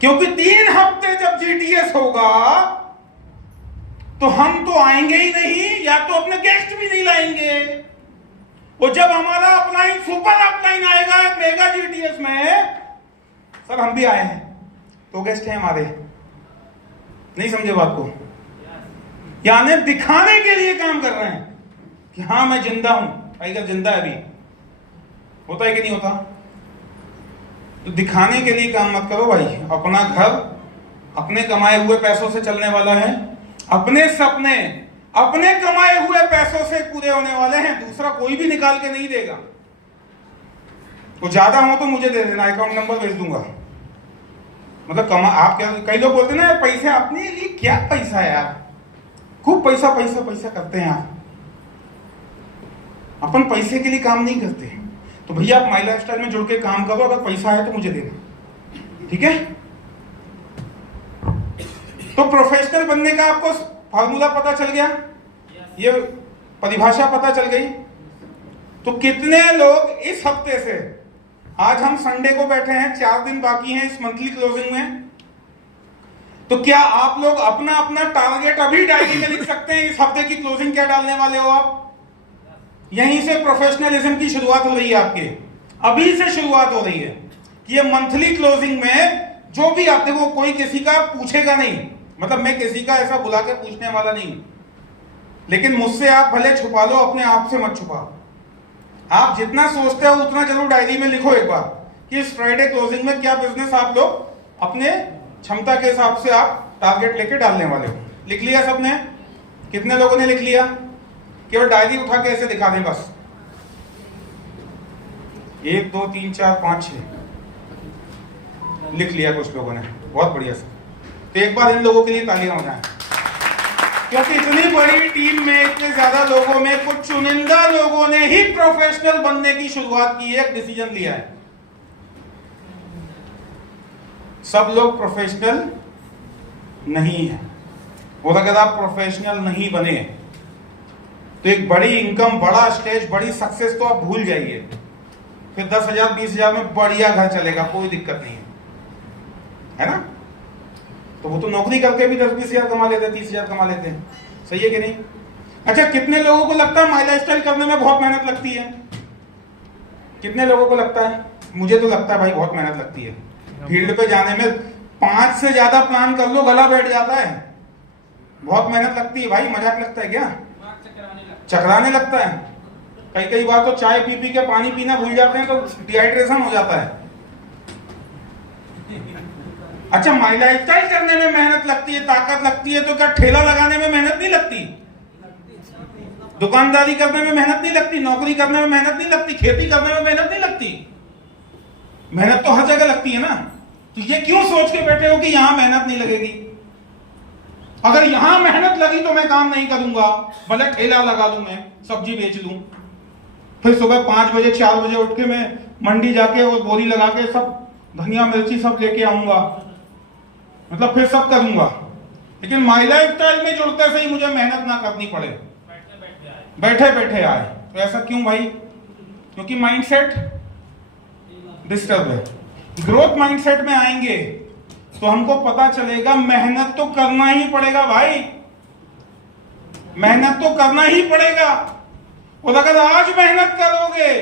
क्योंकि 3 हफ्ते जब जीटीएस होगा तो हम तो आएंगे ही नहीं, या तो अपने गेस्ट भी नहीं लाएंगे। और जब हमारा अपलाइन सुपर अपलाइन आएगा मेगा जीटीएस में, सर हम भी आए हैं तो गेस्ट हैं हमारे, नहीं समझे बात को? यानी दिखाने के लिए काम कर रहे हैं कि हाँ मैं जिंदा हूं। टाइगर जिंदा है अभी, होता है कि नहीं होता? तो दिखाने के लिए काम मत करो भाई। अपना घर अपने कमाए हुए पैसों से चलने वाला है, अपने सपने अपने कमाए हुए पैसों से पूरे होने वाले हैं, दूसरा कोई भी निकाल के नहीं देगा। तो ज्यादा हो तो मुझे दे देना, अकाउंट नंबर भेज दूंगा। मतलब आप क्या, कई लोग बोलते हैं ना पैसे अपने लिए, क्या पैसा है यार, खूब पैसा पैसा पैसा करते हैं आप, अपन पैसे के लिए काम नहीं करते। तो भैया आप माई लाइफ स्टाइल में जुड़ के काम करो, अगर पैसा है तो मुझे देना, ठीक है? तो प्रोफेशनल बनने का आपको फार्मूला पता चल गया, ये परिभाषा पता चल गई। तो कितने लोग इस हफ्ते से, आज हम संडे को बैठे हैं, 4 दिन बाकी हैं इस मंथली क्लोजिंग में, तो क्या आप लोग अपना अपना टारगेट अभी डायरी में लिख सकते हैं? इस हफ्ते की क्लोजिंग क्या डालने वाले हो आप? यहीं से प्रोफेशनलिज्म की शुरुआत हो रही है आपके, अभी से शुरुआत हो रही है कि ये मंथली क्लोजिंग में जो भी आप देखो, कोई किसी का पूछेगा नहीं, मतलब मैं किसी का ऐसा बुला के पूछने वाला नहीं, लेकिन मुझसे आप भले छुपा लो, अपने आप से मत छुपाओ। आप जितना सोचते हो उतना जरूर डायरी में लिखो एक बार कि इस फ्राइडे क्लोजिंग में क्या बिजनेस आप लोग अपने क्षमता के हिसाब से आप टारगेट लेके डालने वाले हो। लिख लिया सबने? कितने लोगों ने लिख लिया? केवल डायरी उठा के ऐसे दिखा दें बस। 1 2 3 4 5 6 लिख लिया कुछ लोगों ने, बहुत बढ़िया सर। तो एक बार इन लोगों के लिए तालियां हो जाएं, क्योंकि इतनी बड़ी टीम में, इतने ज्यादा लोगों में कुछ चुनिंदा लोगों ने ही प्रोफेशनल बनने की शुरुआत की है, एक डिसीजन लिया है। सब लोग प्रोफेशनल नहीं है, और अगर आप प्रोफेशनल नहीं बने तो एक बड़ी इनकम, बड़ा स्टेज, बड़ी सक्सेस तो आप भूल जाइए। फिर 10,000 20,000 में बढ़िया घर चलेगा, कोई दिक्कत नहीं है ना? तो वो तो नौकरी करके भी 10-20,000 कमा लेते, 30,000 कमा लेते हैं, सही है कि नहीं? अच्छा, कितने लोगों को लगता है माई लाइफ स्टाइल करने में बहुत मेहनत लगती है? कितने लोगों को लगता है? मुझे तो लगता है भाई बहुत मेहनत लगती है। फील्ड पे जाने में 5 से ज्यादा प्लान कर लो, गला बैठ जाता है, बहुत मेहनत लगती है भाई। मजाक लगता है क्या? चकराने लगता है। कई बार तो चाय पी पी के पानी पीना भूल जाते हैं, तो डिहाइड्रेशन हो जाता है। अच्छा, माई लाइफ स्टाइल करने में मेहनत लगती है, ताकत लगती है, तो क्या ठेला लगाने में मेहनत नहीं लगती? दुकानदारी करने में मेहनत नहीं लगती? नौकरी करने में मेहनत नहीं लगती? खेती करने में मेहनत नहीं लगती? मेहनत तो हर जगह लगती है ना। तो ये क्यों सोच के बैठे हो कि यहां मेहनत नहीं लगेगी? अगर यहां मेहनत लगी तो मैं काम नहीं करूंगा, भले ठेला लगा लूं, मैं सब्जी बेच लूं, फिर सुबह 5 बजे 4 बजे उठ के मैं मंडी जाके और बोरी लगा के सब धनिया मिर्ची सब लेके आऊंगा, मतलब फिर सब करूंगा। लेकिन माई लाइफ स्टाइल में जुड़ते से ही मुझे मेहनत ना करनी पड़े, बैठे बैठे आए। तो ऐसा क्यों भाई? क्योंकि माइंडसेट डिस्टर्ब है। ग्रोथ माइंडसेट में आएंगे तो हमको पता चलेगा मेहनत तो करना ही पड़ेगा भाई, मेहनत तो करना ही पड़ेगा। और अगर आज मेहनत करोगे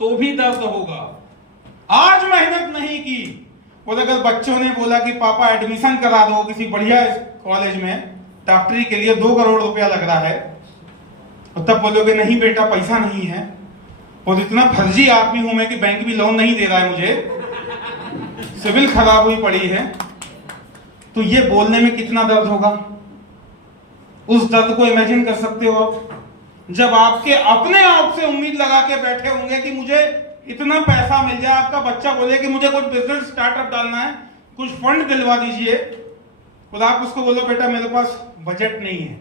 तो भी दर्द होगा, आज मेहनत नहीं की। और अगर बच्चों ने बोला कि पापा एडमिशन करा दो किसी बढ़िया कॉलेज में, डॉक्टरी के लिए 2 करोड़ रुपया लग रहा है, और तब बोलोगे नहीं बेटा पैसा नहीं है, और इतना फर्जी आदमी हूं मैं कि बैंक भी लोन नहीं दे रहा है मुझे, सिविल खराब हुई पड़ी है, तो ये बोलने में कितना दर्द होगा? उस दर्द को इमेजिन कर सकते हो आप? जब आपके अपने आप से उम्मीद लगा के बैठे होंगे कि मुझे इतना पैसा मिल जाए, आपका बच्चा बोले कि मुझे कुछ बिजनेस स्टार्टअप डालना है, कुछ फंड दिलवा दीजिए, तो आप उसको बोलो बेटा मेरे पास बजट नहीं है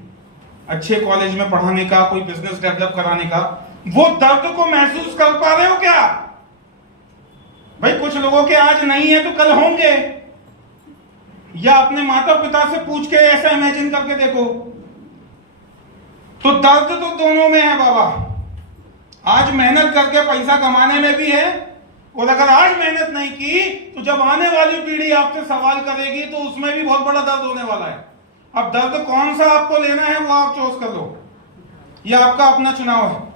अच्छे कॉलेज में पढ़ाने का, कोई बिजनेस डेवलप कराने का। वो दर्द को महसूस कर पा रहे हो क्या भाई? कुछ लोगों के आज नहीं है तो कल होंगे, या अपने माता पिता से पूछ के ऐसा इमेजिन करके देखो। तो दर्द तो दोनों में है बाबा, आज मेहनत करके पैसा कमाने में भी है, और अगर आज मेहनत नहीं की तो जब आने वाली पीढ़ी आपसे सवाल करेगी तो उसमें भी बहुत बड़ा दर्द होने वाला है। अब दर्द कौन सा आपको लेना है वो आप चॉइस कर लो, यह आपका अपना चुनाव है।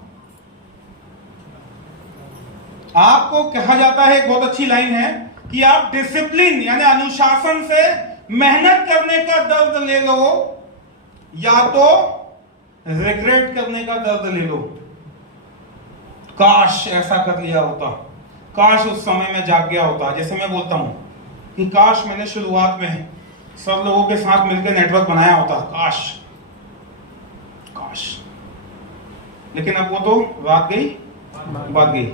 आपको कहा जाता है, एक बहुत अच्छी लाइन है कि आप डिसिप्लिन यानी अनुशासन से मेहनत करने का दर्द ले लो या तो रिग्रेट करने का दर्द ले लो। काश ऐसा कर लिया होता, काश उस समय में जाग गया होता। जैसे मैं बोलता हूं कि काश मैंने शुरुआत में सब लोगों के साथ मिलकर नेटवर्क बनाया होता, काश काश। लेकिन अब वो तो रात गई बात गई,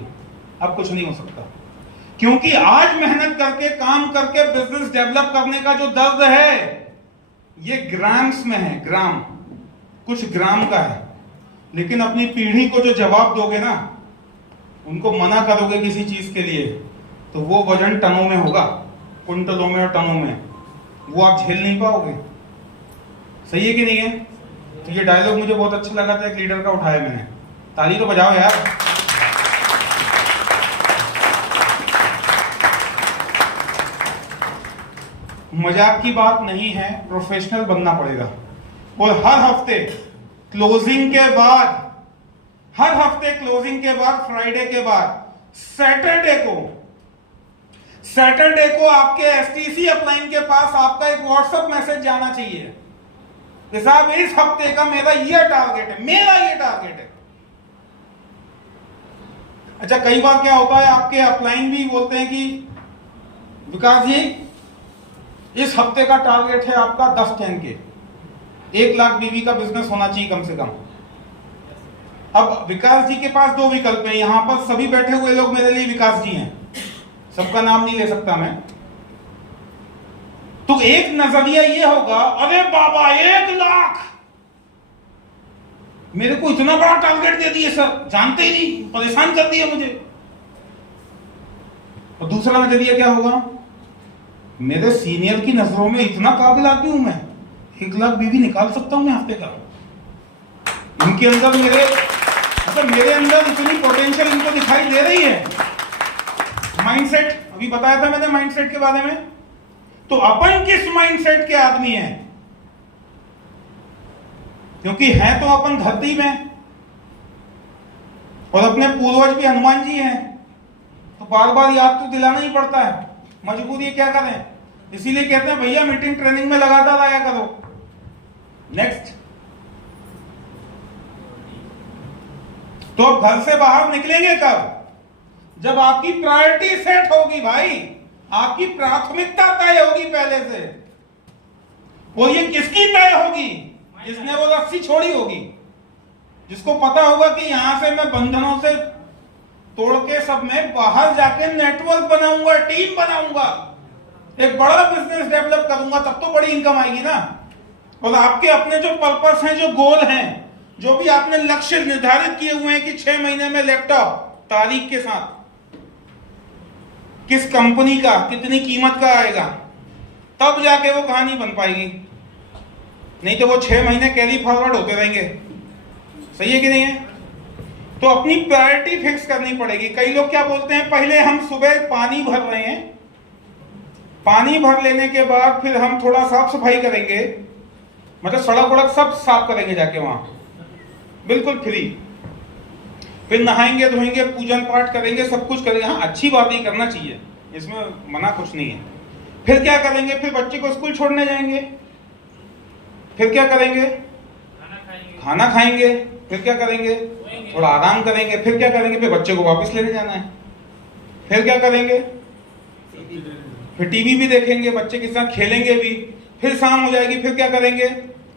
अब कुछ नहीं हो सकता। क्योंकि आज मेहनत करके काम करके बिजनेस डेवलप करने का जो दर्द है ये ग्राम्स में है, ग्राम, कुछ ग्राम का है। लेकिन अपनी पीढ़ी को जो जवाब दोगे ना, उनको मना करोगे किसी चीज के लिए, तो वो वजन टनों में होगा, कुंटलों में और टनों में, वो आप झेल नहीं पाओगे। सही है कि नहीं है? तो ये डायलॉग मुझे बहुत अच्छा लगा था, एक लीडर का उठाया मैंने। ताली तो बजाओ यार। मजाक की बात नहीं है, प्रोफेशनल बनना पड़ेगा। और हर हफ्ते क्लोजिंग के बाद, हर हफ्ते क्लोजिंग के बाद, फ्राइडे के बाद सैटरडे को आपके एसटीसी अपलाइन के पास आपका एक व्हाट्सएप मैसेज जाना चाहिए कि साहब इस हफ्ते का मेरा ये टारगेट है, मेरा ये टारगेट है। अच्छा, कई बार क्या होता है, आपके अपलाइन भी बोलते हैं कि विकास जी इस हफ्ते का टारगेट है आपका 10 10 के, 1 लाख बीवी का बिजनेस होना चाहिए कम से कम। अब विकास जी के पास 2 विकल्प हैं। यहां पर सभी बैठे हुए लोग मेरे लिए विकास जी हैं, सबका नाम नहीं ले सकता मैं। तो एक नजरिया ये होगा, अरे बाबा 1 लाख, मेरे को इतना बड़ा टारगेट दे दिए सर, जानते ही नहीं, परेशान कर दिया मुझे। और दूसरा नजरिया क्या होगा, मेरे सीनियर की नजरों में इतना काबिल आदमी हूं मैं, 1 लाख बीवी निकाल सकता हूं मैं हफ्ते का। इनके अंदर मेरे अंदर इतनी पोटेंशियल इनको दिखाई दे रही है। माइंडसेट, अभी बताया था मैंने माइंडसेट के बारे में। तो अपन किस माइंडसेट के आदमी हैं? क्योंकि हैं तो अपन धरती में, और अपने पूर्वज भी हनुमान जी हैं, तो बार बार याद तो दिलाना ही पड़ता है, मजबूरी क्या करें। इसीलिए कहते हैं भैया मीटिंग ट्रेनिंग में लगातार आया करो। नेक्स्ट, तो अब घर से बाहर निकलेंगे कब? जब आपकी प्रायोरिटी सेट होगी भाई, आपकी प्राथमिकता तय होगी पहले से। और ये किसकी तय होगी? जिसने वो रस्सी छोड़ी होगी, जिसको पता होगा कि यहां से मैं बंधनों से तोड़ के सब में बाहर जाके नेटवर्क बनाऊंगा, टीम बनाऊंगा, एक बड़ा बिजनेस डेवलप करूंगा, तब तो बड़ी इनकम आएगी ना। और आपके अपने जो पर्पस हैं, जो गोल हैं, जो भी आपने लक्ष्य निर्धारित किए हुए हैं कि 6 महीने में लैपटॉप, तारीख के साथ, किस कंपनी का कितनी कीमत का आएगा, तब जाके वो कहानी बन पाएगी। नहीं तो वो 6 महीने कैरी फॉरवर्ड होते रहेंगे। सही है कि नहीं है? तो अपनी प्रायोरिटी फिक्स करनी पड़ेगी। कई लोग क्या बोलते हैं, पहले हम सुबह पानी भर रहे हैं, पानी भर लेने के बाद फिर हम थोड़ा साफ सफाई करेंगे, मतलब सड़क वड़क सब साफ करेंगे जाके वहां, बिल्कुल फ्री। फिर नहाएंगे धोएंगे, पूजन पाठ करेंगे, सब कुछ करेंगे। हाँ, अच्छी बात ही करना चाहिए, इसमें मना कुछ नहीं है। फिर क्या करेंगे, फिर बच्चे को स्कूल छोड़ने जाएंगे, फिर क्या करेंगे, खाना खाएंगे, फिर क्या करेंगे, थोड़ा आराम करेंगे, फिर क्या करेंगे, फिर बच्चे को वापस लेने जाना है, फिर क्या करेंगे, फिर टीवी भी देखेंगे, बच्चे के साथ खेलेंगे भी, फिर शाम हो जाएगी, फिर क्या करेंगे,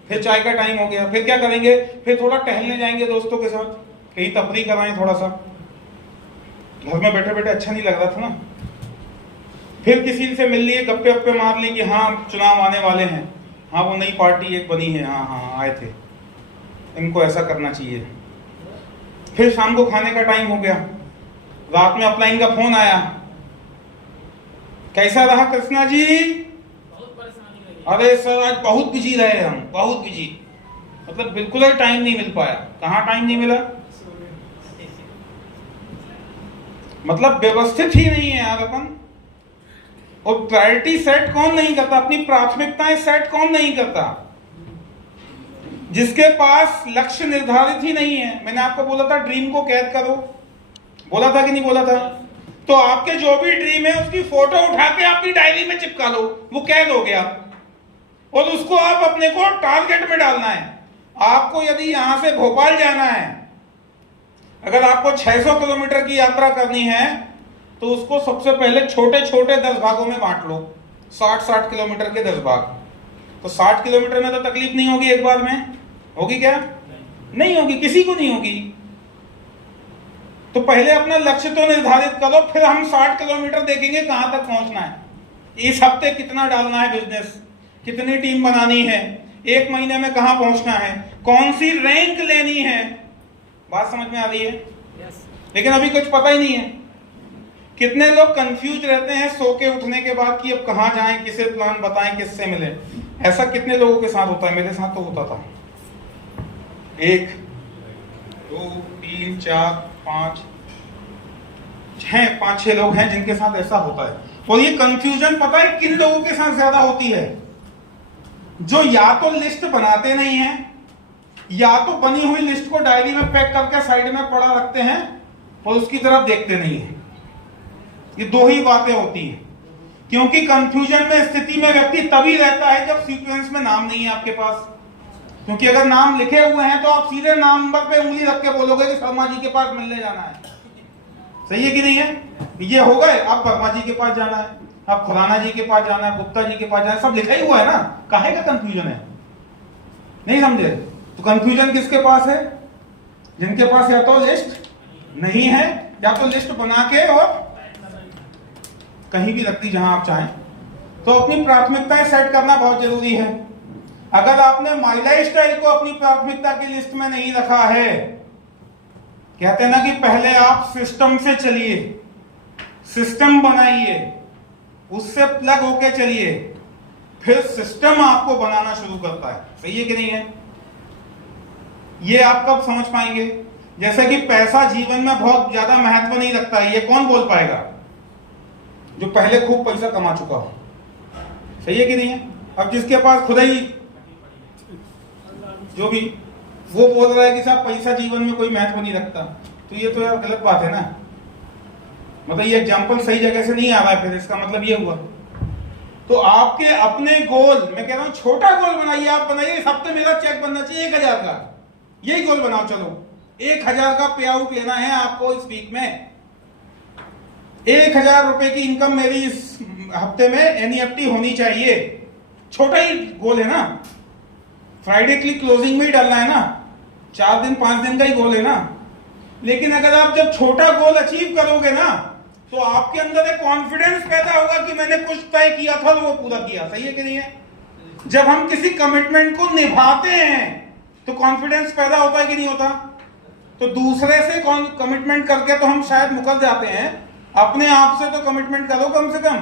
फिर चाय का टाइम हो गया, फिर क्या करेंगे, फिर थोड़ा टहलने जाएंगे दोस्तों के साथ, कहीं तफरीह कराएं थोड़ा सा, घर में बैठे बैठे अच्छा नहीं लग रहा था ना। फिर किसी से मिल लिए, गप्पे वप्पे मार ली कि हाँ चुनाव आने वाले हैं, हाँ वो नई पार्टी एक बनी है, हाँ हाँ आए थे, इनको ऐसा करना चाहिए। फिर शाम को खाने का टाइम हो गया, रात में अपलाइन का फोन आया, कैसा रहा कृष्णा जी? बहुत परेशानी लगी। अरे सर आज बहुत बिजी रहे हम, बहुत बिजी, मतलब बिल्कुल ही टाइम नहीं मिल पाया। कहाँ टाइम नहीं मिला? मतलब व्यवस्थित ही नहीं है यार अपन। और प्रायोरिटी सेट कौन नहीं करता, अपनी प्राथमिकताएं सेट कौन नहीं करता? जिसके पास लक्ष्य निर्धारित ही नहीं है। मैंने आपको बोला था ड्रीम को कैद करो, बोला था कि नहीं बोला था? तो आपके जो भी ड्रीम है उसकी फोटो उठा के अपनी डायरी में चिपका लो, वो कैद हो गया। और उसको आप अपने को टारगेट में डालना है। आपको यदि यहां से भोपाल जाना है, अगर आपको 600 किलोमीटर की यात्रा करनी है तो उसको सबसे पहले छोटे छोटे 10 भागों में बांट लो। 60-60 किलोमीटर के 10 भाग। तो 60 किलोमीटर में तो तकलीफ नहीं होगी एक बार में, होगी क्या? नहीं होगी, किसी को नहीं होगी। तो पहले अपना लक्ष्य तो निर्धारित करो, फिर हम 60 किलोमीटर देखेंगे कहां तक पहुंचना है। इस हफ्ते कितना डालना है बिजनेस, कितनी टीम बनानी है, एक महीने में कहां पहुंचना है, कौन सी रैंक लेनी है। बात समझ में आ रही है? लेकिन अभी कुछ पता ही नहीं है। कितने लोग कंफ्यूज रहते हैं सो के उठने के बाद कि अब कहां जाएं, किसे प्लान बताएं, किससे मिले। ऐसा कितने लोगों के साथ होता है? मेरे साथ तो होता था। 1 2 3 4 5 6 लोग हैं जिनके साथ ऐसा होता है। और ये कंफ्यूजन पता है किन लोगों के साथ ज्यादा होती है? जो या तो लिस्ट बनाते नहीं है, या तो बनी हुई लिस्ट को डायरी में पैक करके साइड में पड़ा रखते हैं और उसकी तरफ देखते नहीं है। ये दो ही बातें होती हैं। क्योंकि कंफ्यूजन में स्थिति में व्यक्ति तभी रहता है जब सीक्वेंस में नाम नहीं है आपके पास। क्योंकि अगर नाम लिखे हुए हैं तो आप सीधे नंबर पे उंगली रख के बोलोगे कि शर्मा जी के पास मिलने जाना है। सही है कि नहीं है? ये हो गए, अब वर्मा जी के पास जाना है, अब खुराना जी के पास जाना है, गुप्ता जी के पास जाना है, सब लिखा ही हुआ है ना। काहे का कंफ्यूजन है? नहीं समझे? तो कंफ्यूजन किसके पास है? जिनके पास या तो लिस्ट नहीं है या तो लिस्ट बना के और कहीं भी रख दी जहां आप चाहें। तो अपनी प्राथमिकताएं सेट करना बहुत जरूरी है। अगर आपने माई लाइफ स्टाइल को अपनी प्राथमिकता की लिस्ट में नहीं रखा है, कहते हैं ना कि पहले आप सिस्टम से चलिए, सिस्टम बनाइए, उससे प्लग होके चलिए, फिर सिस्टम आपको बनाना शुरू करता है। सही है कि नहीं है? ये आप कब समझ पाएंगे? जैसे कि पैसा जीवन में बहुत ज्यादा महत्व नहीं रखता है, ये कौन बोल पाएगा? जो पहले खूब पैसा कमा चुका हो। सही है कि नहीं है? अब जिसके पास खुद ही जो भी वो बोल रहा है कि साहब पैसा जीवन में कोई महत्व नहीं रखता, तो ये तो यार गलत बात है ना। मतलब ये एग्जांपल सही जगह से नहीं आ रहा है, फिर इसका मतलब ये हुआ। तो आपके अपने गोल, मैं कह रहा हूं छोटा गोल बनाइए। आप बनाइए इस हफ्ते मेरा चेक बनना चाहिए 1000 का, यही गोल बनाओ। चलो 1000 का पे आउट लेना है आपको इस वीक में। 1000 रुपए की इनकम मेरी इस हफ्ते में एनईएफटी होनी चाहिए। छोटा ही गोल है ना, फ्राइडे की क्लोजिंग में ही डालना है ना, 4 दिन 5 दिन का ही गोल है ना। लेकिन अगर आप जब छोटा गोल अचीव करोगे ना, तो आपके अंदर एक कॉन्फिडेंस पैदा होगा कि मैंने कुछ तय किया था तो वो पूरा किया। सही है कि नहीं है? जब हम किसी कमिटमेंट को निभाते हैं तो कॉन्फिडेंस पैदा होता है कि नहीं होता? तो दूसरे से कमिटमेंट करके तो हम शायद मुकर जाते हैं, अपने आप से तो कमिटमेंट करो कम से कम।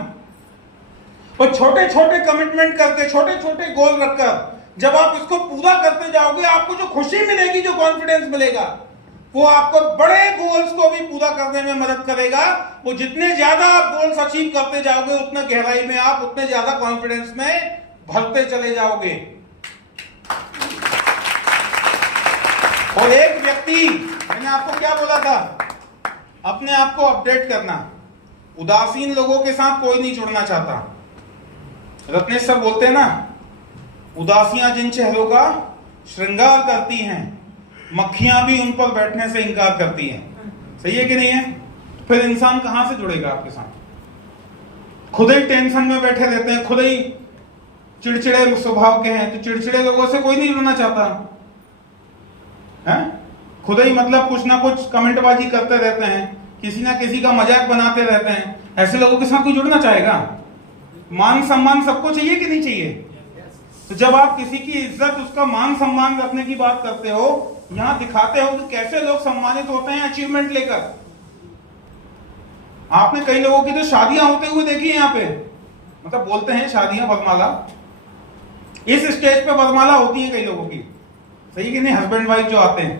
और छोटे छोटे कमिटमेंट करके, छोटे छोटे गोल रखकर जब आप इसको पूरा करते जाओगे, आपको जो खुशी मिलेगी, जो कॉन्फिडेंस मिलेगा, वो आपको बड़े गोल्स को भी पूरा करने में मदद करेगा। वो जितने ज्यादा आप गोल्स अचीव करते जाओगे, उतने गहराई में आप उतने ज्यादा कॉन्फिडेंस में भरते चले जाओगे। और एक व्यक्ति, मैंने आपको क्या बोला था? अपने आप को अपडेट करना। उदासीन लोगों के साथ कोई नहीं जुड़ना चाहता। रत्नेश सर बोलते हैं ना, उदासियां जिन चेहरों का श्रृंगार करती हैं, मक्खियां भी उन पर बैठने से इंकार करती हैं। सही है कि नहीं है? फिर इंसान कहां से जुड़ेगा आपके साथ? खुद ही टेंशन में बैठे रहते हैं, खुद ही चिड़चिड़े स्वभाव के हैं, तो चिड़चिड़े लोगों से कोई नहीं जुड़ना चाहता है। खुद ही मतलब कुछ ना कुछ कमेंटबाजी करते रहते हैं, किसी ना किसी का मजाक बनाते रहते हैं। ऐसे लोगों के साथ कोई जुड़ना चाहेगा? मान सम्मान सबको चाहिए कि नहीं चाहिए? तो जब आप किसी की इज्जत, उसका मान सम्मान रखने की बात करते हो, यहां दिखाते हो कि कैसे लोग सम्मानित होते हैं अचीवमेंट लेकर। आपने कई लोगों की तो शादियां होते हुए देखी है यहाँ पे, मतलब बोलते हैं शादियां वरमाला, इस स्टेज पे वरमाला होती है कई लोगों की। सही कि नहीं? हस्बैंड वाइफ जो आते हैं,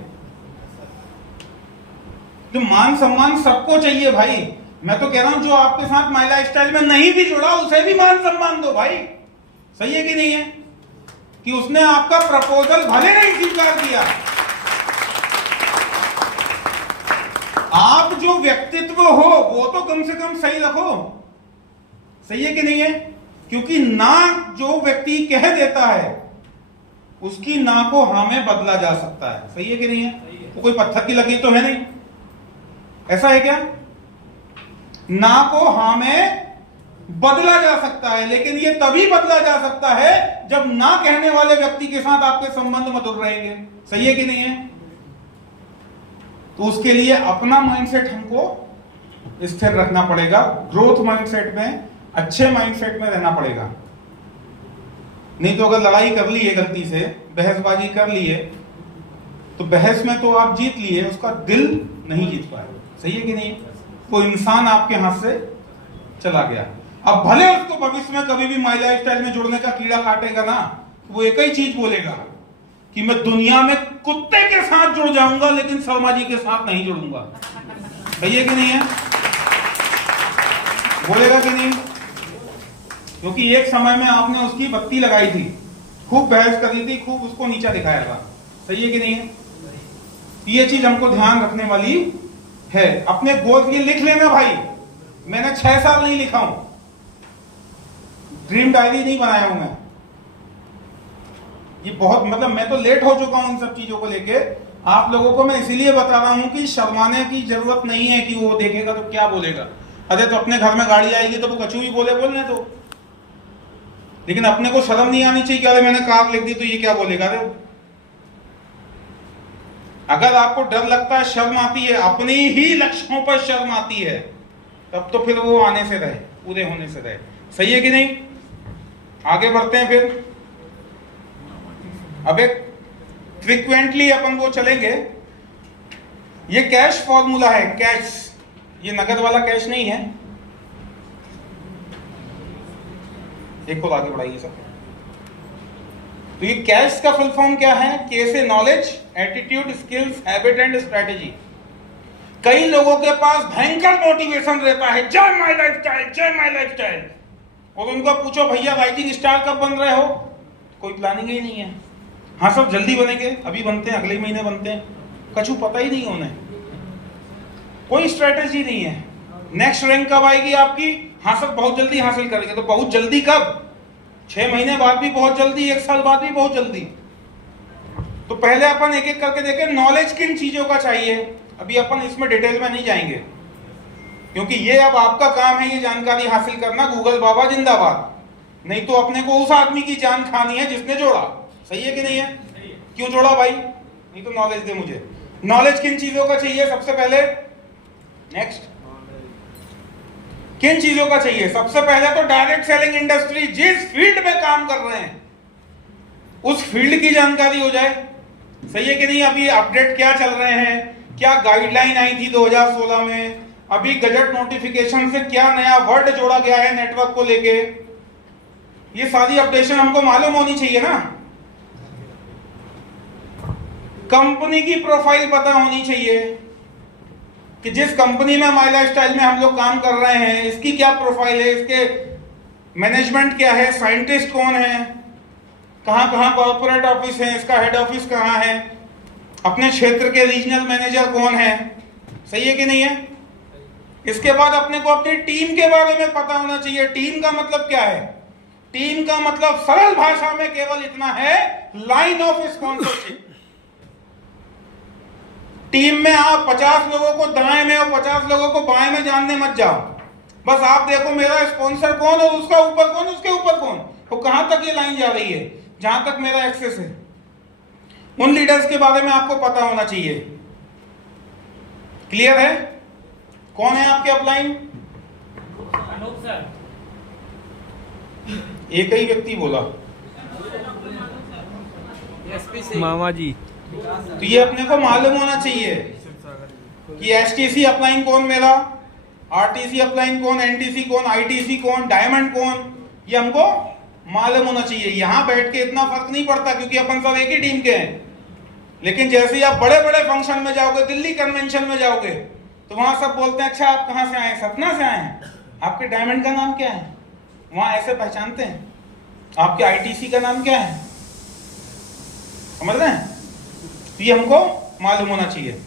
जो मान सम्मान सबको चाहिए भाई। मैं तो कह रहा हूं जो आपके साथ माई लाइफ स्टाइल में नहीं भी जुड़ा उसे भी मान सम्मान दो भाई। सही है कि नहीं है? कि उसने आपका प्रपोजल भले नहीं स्वीकार किया, आप जो व्यक्तित्व हो वो तो कम से कम सही रखो। सही है कि नहीं है? क्योंकि ना जो व्यक्ति कह देता है उसकी ना को हाँ में बदला जा सकता है। सही है कि नहीं है? तो कोई पत्थर की लकीर तो है नहीं, ऐसा है क्या? ना को हाँ में बदला जा सकता है, लेकिन ये तभी बदला जा सकता है जब ना कहने वाले व्यक्ति के साथ आपके संबंध मधुर रहेंगे। सही है कि नहीं है? तो उसके लिए अपना माइंडसेट हमको स्थिर रखना पड़ेगा, ग्रोथ माइंडसेट में, अच्छे माइंडसेट में रहना पड़ेगा। नहीं तो अगर लड़ाई कर ली है गलती से, बहसबाजी कर ली है, तो बहस में तो आप जीत लिए, उसका दिल नहीं जीत पाए। सही है कि नहीं? वो इंसान आपके हाथ से चला गया। अब भले उसको भविष्य में कभी भी माई लाइफ स्टाइल में जुड़ने का कीड़ा काटेगा ना, तो वो एक ही चीज बोलेगा कि मैं दुनिया में कुत्ते के साथ जुड़ जाऊंगा लेकिन शर्मा जी के साथ नहीं जुड़ूंगा। सही है कि नहीं है? बोलेगा कि नहीं? क्योंकि एक समय में आपने उसकी बत्ती लगाई थी, खूब बहस करी थी, खूब उसको नीचा दिखाया था। सही है कि नहीं है? ये चीज हमको ध्यान रखने वाली है। अपने गोल की लिख लेना भाई। मैंने 6 साल नहीं लिखा हूं, ड्रीम डायरी नहीं बनाया हूं मैं। ये बहुत मतलब मैं तो लेट हो चुका हूं इन सब चीजों को लेके। आप लोगों को मैं इसीलिए बता रहा हूं कि शर्माने की जरूरत नहीं है कि वो देखेगा तो क्या बोलेगा। अरे तो अपने घर में गाड़ी आएगी तो वो कछु भी बोले, बोलने दो। लेकिन अपने को शर्म नहीं आनी चाहिए कि अरे मैंने कार लिख दी तो ये क्या बोलेगा। अरे अगर आपको डर लगता है, शर्म आती है, अपनी ही लक्ष्यों पर शर्म आती है, तब तो फिर वो आने से रहे, पूरे होने से रहे। सही है कि नहीं? आगे बढ़ते हैं फिर। अब एक फ्रीक्वेंटली अपन वो चलेंगे। ये कैश फॉर्मूला है, कैश, ये नगद वाला कैश नहीं है। एक और आगे बढ़ाइए सर। तो ये कैश का फुल फॉर्म क्या है? के से knowledge, attitude, skills, habit and strategy. कई लोगों के पास भयंकर मोटिवेशन रहता है, जय माय लाइफस्टाइल, जय माय लाइफस्टाइल, और उनको पूछो भैया राइटिंग स्टार कब बन रहे हो, कोई प्लानिंग ही नहीं है। हाँ सब जल्दी बनेंगे, अभी बनते हैं, अगले महीने बनते हैं, कछु पता ही नहीं उन्हें, कोई स्ट्रेटेजी नहीं है। नेक्स्ट रैंक कब आएगी आपकी? हाँ सब बहुत जल्दी हासिल करेंगे। तो बहुत जल्दी कब? 6 महीने बाद भी बहुत जल्दी, 1 साल बाद भी बहुत जल्दी। तो पहले अपन एक एक करके देखें नॉलेज किन चीजों का चाहिए। अभी अपन इसमें डिटेल में नहीं जाएंगे क्योंकि ये अब आपका काम है ये जानकारी हासिल करना। गूगल बाबा जिंदाबाद। नहीं तो अपने को उस आदमी की जान खानी है जिसने जोड़ा। सही है कि नहीं है? क्यों जोड़ा भाई? नहीं तो नॉलेज दे मुझे। नॉलेज किन चीजों का चाहिए सबसे पहले? नेक्स्ट, किन चीजों का चाहिए? सबसे पहले तो डायरेक्ट सेलिंग इंडस्ट्री, जिस फील्ड में काम कर रहे हैं उस फील्ड की जानकारी हो जाए। सही है कि नहीं? अभी अपडेट क्या चल रहे हैं, क्या गाइडलाइन आई थी 2016 में, अभी गजट नोटिफिकेशन से क्या नया वर्ड जोड़ा गया है नेटवर्क को लेके, ये सारी अपडेशन हमको मालूम होनी चाहिए ना। कंपनी की प्रोफाइल पता होनी चाहिए कि जिस कंपनी में माई लाइफ स्टाइल में हम लोग काम कर रहे हैं इसकी क्या प्रोफाइल है, इसके मैनेजमेंट क्या है, साइंटिस्ट कौन है, कहां कहां कॉर्पोरेट ऑफिस है, इसका हेड ऑफिस कहां है, अपने क्षेत्र के रीजनल मैनेजर कौन है। सही है कि नहीं है? इसके बाद अपने को अपनी टीम के बारे में पता होना चाहिए। टीम का मतलब क्या है? टीम का मतलब सरल भाषा में केवल इतना है, लाइन ऑफ स्पॉन्सरशिप। टीम में आप 50 लोगों को दाएं में और 50 लोगों को बाएं में जानने मत जाओ। बस आप देखो मेरा स्पॉन्सर कौन और उसका ऊपर कौन, उसके ऊपर कौन, तो कहां तक ये लाइन जा रही है, जहां तक मेरा एक्सेस है। उन लीडर्स के बारे में आपको पता होना चाहिए। क्लियर है? कौन है आपके अपलाइन? अनूप सर। एक ही व्यक्ति बोला, मामा जी। तो ये अपने को मालूम होना चाहिए कि एसटीसी अपलाइन कौन मेरा, आरटीसी अपलाइन कौन, एनटीसी कौन, आईटीसी कौन, डायमंड कौन, ये हमको मालूम होना चाहिए। यहां बैठ के इतना फर्क नहीं पड़ता क्योंकि अपन सब एक ही टीम के हैं। लेकिन जैसे ही आप बड़े बड़े फंक्शन में जाओगे, दिल्ली कन्वेंशन में जाओगे, तो वहां सब बोलते हैं अच्छा आप कहां से आए हैं? सतना से आए हैं। आपके डायमंड का नाम क्या है? वहां ऐसे पहचानते हैं। आपके आईटीसी का नाम क्या है? समझ रहे हैं? तो ये हमको मालूम होना चाहिए।